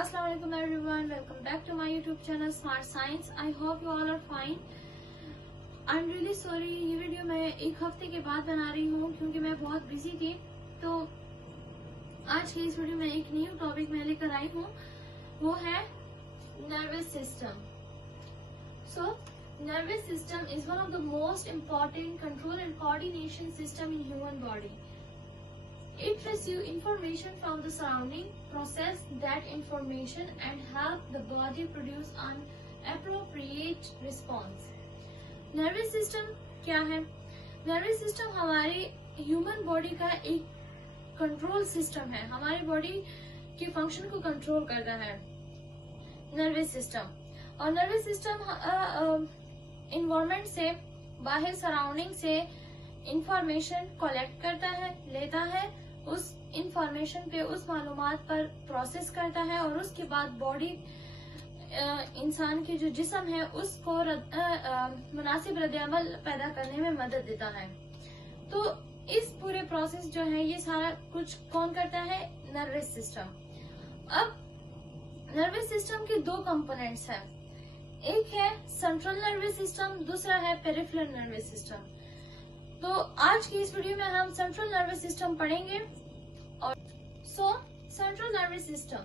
Assalamualaikum everyone, welcome back to my YouTube channel Smart Science. I hope you all are fine. I'm really sorry, ये video मैं एक हफ्ते के बाद बना रही हूँ क्योंकि मैं बहुत बिजी थी। तो आज की इस वीडियो में एक न्यू टॉपिक मैं लेकर आई हूँ, वो है nervous system. So nervous system is one of the most important control and coordination system in human body. It receives information from the surrounding, process that information and help the body produce an appropriate response. Nervous system क्या है? Nervous system हमारी human body का एक control system है, हमारी body के function को control करता है nervous system। और nervous system इन्वायरमेंट से, बाहर सराउंडिंग से इंफॉर्मेशन कलेक्ट करता है, लेता है, उस इंफॉर्मेशन पे, उस मालूमात पर प्रोसेस करता है और उसके बाद बॉडी, इंसान की जो जिस्म है उसको मुनासिब रद्द-ए-अमल पैदा करने में मदद देता है। तो इस पूरे प्रोसेस जो है ये सारा कुछ कौन करता है? Nervous system. अब नर्वस सिस्टम के दो कंपोनेंट्स हैं, एक है सेंट्रल नर्वस सिस्टम, दूसरा है पेरिफेरल नर्वस सिस्टम। तो आज की इस वीडियो में हम सेंट्रल नर्वस सिस्टम पढ़ेंगे। और central nervous system,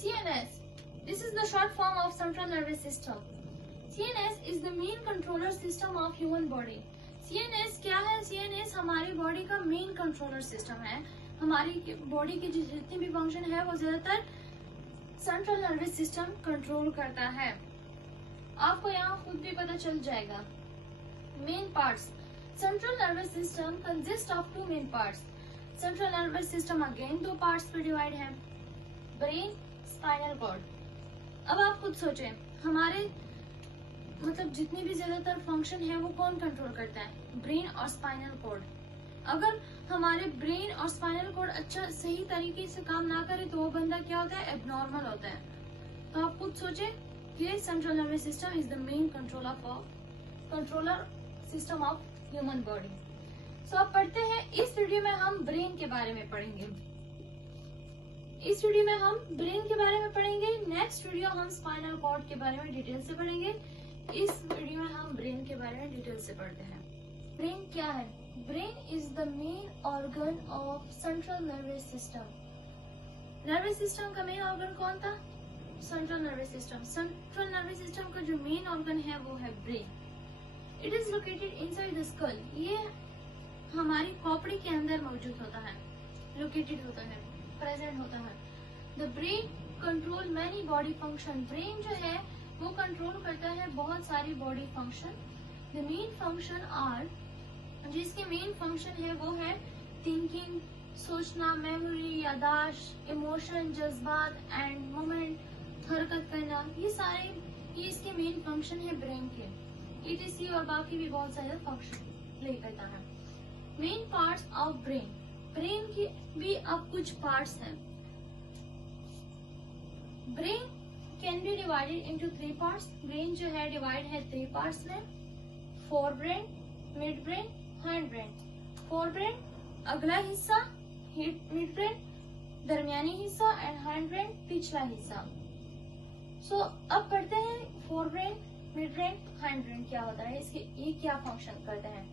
CNS, this is the short form of central nervous system. CNS is the main controller system of human body. CNS क्या है? CNS हमारी बॉडी का मेन कंट्रोलर सिस्टम है। हमारी body की जितनी भी फंक्शन है वो ज्यादातर सेंट्रल नर्वस सिस्टम कंट्रोल करता है। आपको यहाँ खुद भी पता चल जाएगा। Main parts, central nervous system consist of two main parts. Central nervous system again दो पार्ट्स पे डिवाइड है, ब्रेन, स्पाइनल कॉर्ड। अब आप खुद सोचें, हमारे मतलब जितनी भी ज्यादातर फंक्शन है वो कौन कंट्रोल करता है? ब्रेन और स्पाइनल कॉर्ड। अगर हमारे ब्रेन और स्पाइनल कॉर्ड अच्छा सही तरीके से काम ना करे तो वो बंदा क्या होता है? एबनॉर्मल होता है। तो आप खुद सोचें कि central nervous system is the main controller system of human body. So अब पढ़ते हैं, इस वीडियो में हम ब्रेन के बारे में पढ़ेंगे। नेक्स्ट वीडियो हम स्पाइनल कॉर्ड के बारे में डिटेल से पढ़ेंगे। इस वीडियो में हम ब्रेन के बारे में डिटेल से पढ़ते हैं। ब्रेन क्या है? Brain is the main organ of central nervous system. Nervous system का मेन ऑर्गन कौन था? Central nervous system. Central nervous system का जो मेन ऑर्गन है वो है brain. It is located inside the skull. ये हमारी खोपड़ी के अंदर मौजूद होता है, लोकेटेड होता है, प्रेजेंट होता है। The brain control many body function. Brain जो है वो कंट्रोल करता है बहुत सारी body function. The main function are, जिसके मेन फंक्शन है वो है थिंकिंग, सोचना, मेमोरी, यादाश्त, इमोशन, जज्बात एंड मोमेंट, हरकत करना, ये इसके मेन फंक्शन है ब्रेन के। ETC और बाकी भी बहुत सारे फंक्शन प्ले करता है। Main parts of brain, brain की भी अब कुछ पार्ट्स हैं। Brain can be divided into 3 parts. Brain जो है डिवाइड है 3 पार्ट्स में, fore brain, mid brain, hind brain. Fore brain अगला हिस्सा, मिड ब्रेन दरमियानी हिस्सा एंड हैंड ब्रेन पिछला हिस्सा। सो अब पढ़ते हैं fore brain, mid brain, hind brain क्या होता है, इसके ये क्या फंक्शन करते हैं।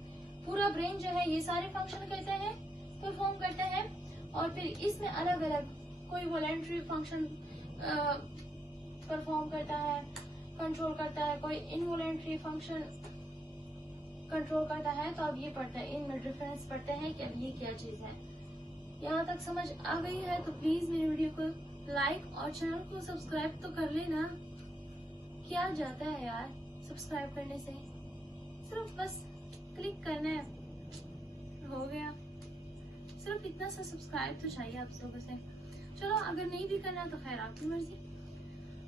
पूरा ब्रेन जो है ये सारे फंक्शन करते हैं, परफॉर्म करते हैं। और फिर इसमें अलग अलग कोई वॉलेंट्री फंक्शन परफॉर्म करता है, कंट्रोल करता है, कोई इनवॉलेंट्री फंक्शन कंट्रोल करता है। तो अब ये पढ़ते हैं, इनमें डिफरेंस पढ़ते हैं कि अब ये क्या चीज है। यहाँ तक समझ आ गई है तो प्लीज मेरी वीडियो को लाइक और चैनल को सब्सक्राइब तो कर लेना। क्या जाता है यार सब्सक्राइब करने से, सिर्फ बस क्लिक करना है, हो गया। सिर्फ इतना सा सब्सक्राइब तो चाहिए आप लोगों से। चलो अगर नहीं भी करना तो खैर आपकी मर्जी।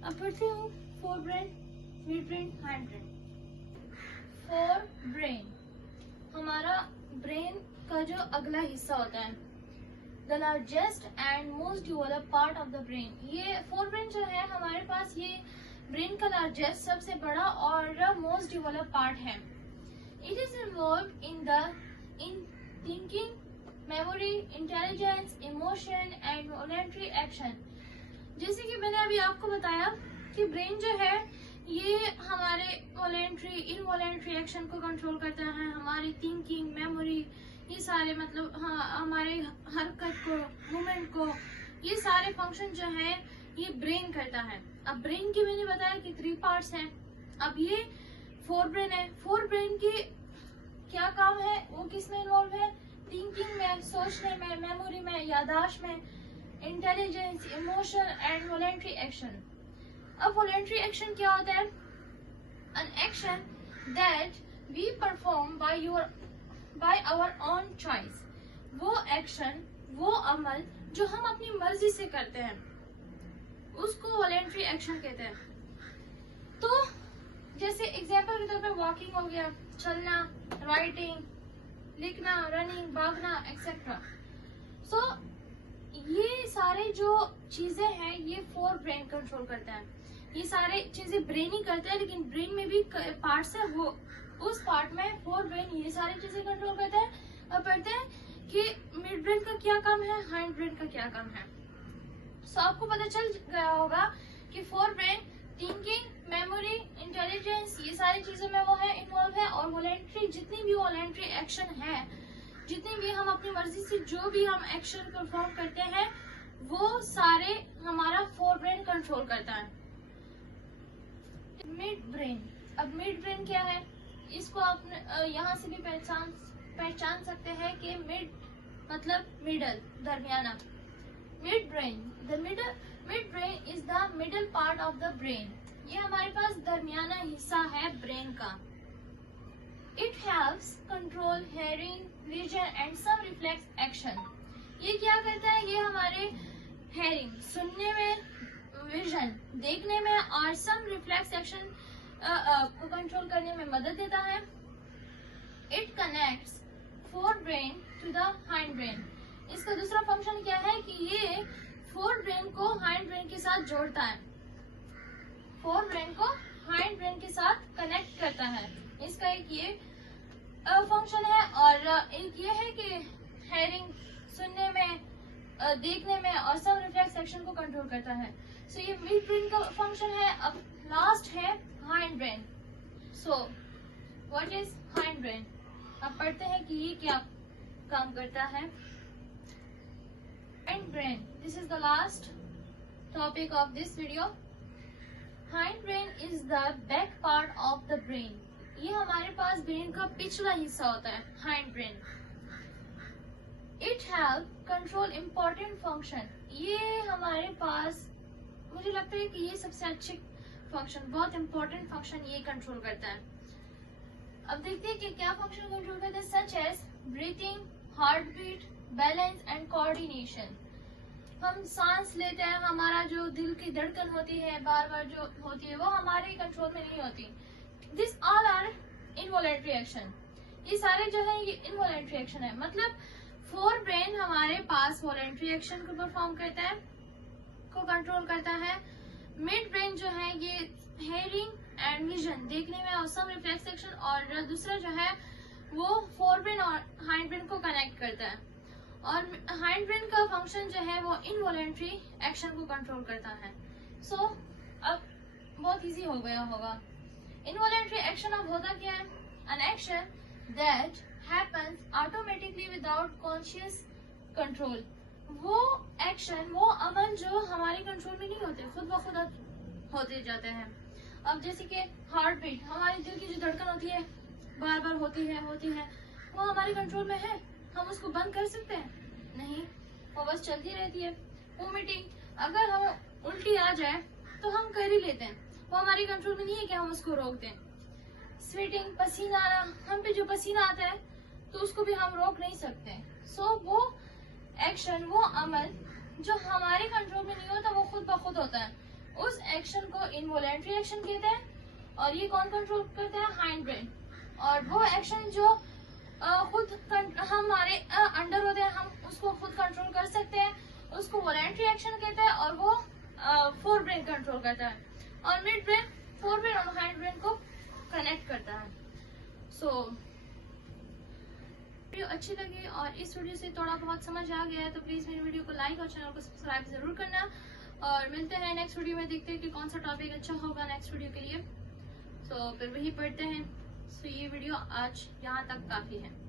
अब पढ़ते हूँ fore brain, mid brain, hind brain. Fore brain हमारा ब्रेन का जो अगला हिस्सा होता है, the largest and most developed part of the brain. ये फोर ब्रेन जो है हमारे पास, ये ब्रेन का लार्जेस्ट, सबसे बड़ा और मोस्ट डेवलप्ड पार्ट है। It is involve in thinking, memory, intelligence, emotion and voluntary action. जैसे कि मैंने अभी आपको बताया कि ब्रेन जो है ये हमारे वॉलेंट्री इनवॉलेंट्री एक्शन को कंट्रोल करता है, हमारी थिंकिंग, मेमोरी, ये सारे मतलब हाँ हमारे हरकत को, मूवमेंट को, ये सारे फंक्शन जो है ये ब्रेन करता है। अब ब्रेन की मैंने बताया कि 3 पार्ट्स हैं। अब ये फोर ब्रेन है। फोर ब्रेन के क्या काम है, वो किस में इन्वॉल्व है? थिंकिंग में, सोचने में, मेमोरी में, याददाश्त में, intelligence, emotion and voluntary action. अब वॉलेंट्री एक्शन क्या होता है? An action that we perform by our own choice. वो एक्शन, वो अमल जो हम अपनी मर्जी से करते हैं, उसको वॉलेंट्री एक्शन कहते हैं। तो जैसे एग्जाम्पल के तौर पे वॉकिंग हो गया, चलना, राइटिंग, लिखना, रनिंग, भागना एक्सेट्रा। सो ये सारे जो चीजें हैं ये फोर ब्रेन कंट्रोल करता है। ये सारे चीजें ब्रेन ही करता है, लेकिन ब्रेन में भी पार्ट्स है, वो उस पार्ट में फोर ब्रेन ये सारी चीजें कंट्रोल करता है। अब पढ़ते हैं कि मिड ब्रेन का क्या काम है, हाइंड ब्रेन का क्या काम है। सो आपको पता चल गया होगा कि fore brain thinking, memory, intelligence, ये सारी चीजों में वो है इन्वॉल्व है। और वॉलेंट्री, जितनी भी वॉलेंट्री एक्शन है, जितनी भी हम अपनी मर्जी से जो भी हम एक्शन परफॉर्म करते हैं, वो सारे हमारा फोर ब्रेन कंट्रोल करता है। Mid brain. अब मिड ब्रेन क्या है, इसको आप यहाँ से भी पहचान सकते हैं कि मिड मतलब मिडल, दरमियाना। Mid brain, the mid brain is the middle part of the brain. ये हमारे पास दरमियाना हिस्सा है ब्रेन का। It helps control hearing, vision and some reflex action. ये क्या करता है? ये हमारे हेयरिंग, सुनने में, विजन, देखने में, और सम रिफ्लेक्स एक्शन को कंट्रोल करने में मदद देता है। It connects fore brain to the hind brain. इसका दूसरा फंक्शन क्या है कि ये फोर ब्रेन को हाइंड ब्रेन के साथ जोड़ता है, फोर ब्रेन को हाइंड ब्रेन के साथ कनेक्ट करता है। इसका एक ये फंक्शन है, और एक ये है कि हेयरिंग, सुनने में, देखने में, और सब रिफ्लेक्स एक्शन को कंट्रोल करता है। सो ये मिड ब्रेन का फंक्शन है। अब लास्ट है hind brain. So what is hind brain? अब पढ़ते हैं कि ये क्या काम करता है। Hind brain, this is the last topic of this video. Hind brain is the back part of the brain. ये हमारे पास ब्रेन का पिछला हिस्सा होता है, hind brain. It help control important function. ये हमारे पास, मुझे लगता है कि ये सबसे अच्छे फंक्शन, बहुत इम्पोर्टेंट फंक्शन ये कंट्रोल करता है। अब देखते हैं कि क्या फंक्शन कंट्रोल करता है। Such as breathing, heart beat, balance and coordination. हम सांस लेते हैं, हमारा जो दिल की धड़कन होती है बार बार जो होती है, वो हमारे कंट्रोल में नहीं होती। This all are involuntary action. ये सारे जो है ये इनवॉलेंट्री एक्शन है। मतलब फोर ब्रेन हमारे पास वॉलेंट्री एक्शन को परफॉर्म करता है, को कंट्रोल करता है। मिड ब्रेन जो है ये हेयरिंग एंड विजन, देखने में, और सम रिफ्लेक्स एक्शन, और दूसरा जो है वो फोर ब्रेन और हाइंड ब्रेन को कनेक्ट करता है। और हाइंड ब्रेन का फंक्शन जो है वो इनवॉलेंट्री एक्शन को कंट्रोल करता है। सो अब बहुत इजी हो गया होगा। इनवॉलेंट्री एक्शन अब होता क्या है? An action that happens automatically without conscious control. वो एक्शन, वो अमल जो हमारे कंट्रोल में नहीं होते, खुद ब खुद होते जाते हैं। अब जैसे कि हार्ट बीट, हमारे दिल की जो धड़कन होती है बार बार होती है, वो हमारे कंट्रोल में है? हम उसको बंद कर सकते हैं? नहीं, वो बस चलती रहती है। वोमिटिंग, अगर हम उल्टी आ जाए तो हम कर ही लेते हैं, वो हमारे कंट्रोल में नहीं है कि हम उसको रोक दें। स्वेटिंग, पसीना आना, हम पे जो पसीना आता है तो उसको भी हम रोक नहीं सकते। सो वो एक्शन, वो अमल जो हमारे कंट्रोल में नहीं होता, वो खुद ब खुद होता है। उस एक्शन को इनवॉलेंट्री एक्शन कहते हैं। और ये कौन कंट्रोल करता है? Hind brain. और वो एक्शन जो खुद हमारे अंडर होते हैं, हम उसको खुद कंट्रोल कर सकते हैं, उसको वॉलेंट्री एक्शन कहते हैं। और वो फोर ब्रेन कंट्रोल करता है। और मिड ब्रेन फोर ब्रेन और हाइंड ब्रेन को कनेक्ट करता है। सो वीडियो अच्छी लगी और इस वीडियो से थोड़ा बहुत समझ आ गया है तो प्लीज मेरी वीडियो को लाइक और चैनल को सब्सक्राइब जरूर करना। और मिलते हैं नेक्स्ट वीडियो में, देखते हैं कि कौन सा टॉपिक अच्छा होगा नेक्स्ट वीडियो के लिए। तो फिर वही पढ़ते हैं। सो ये वीडियो आज यहाँ तक काफी है।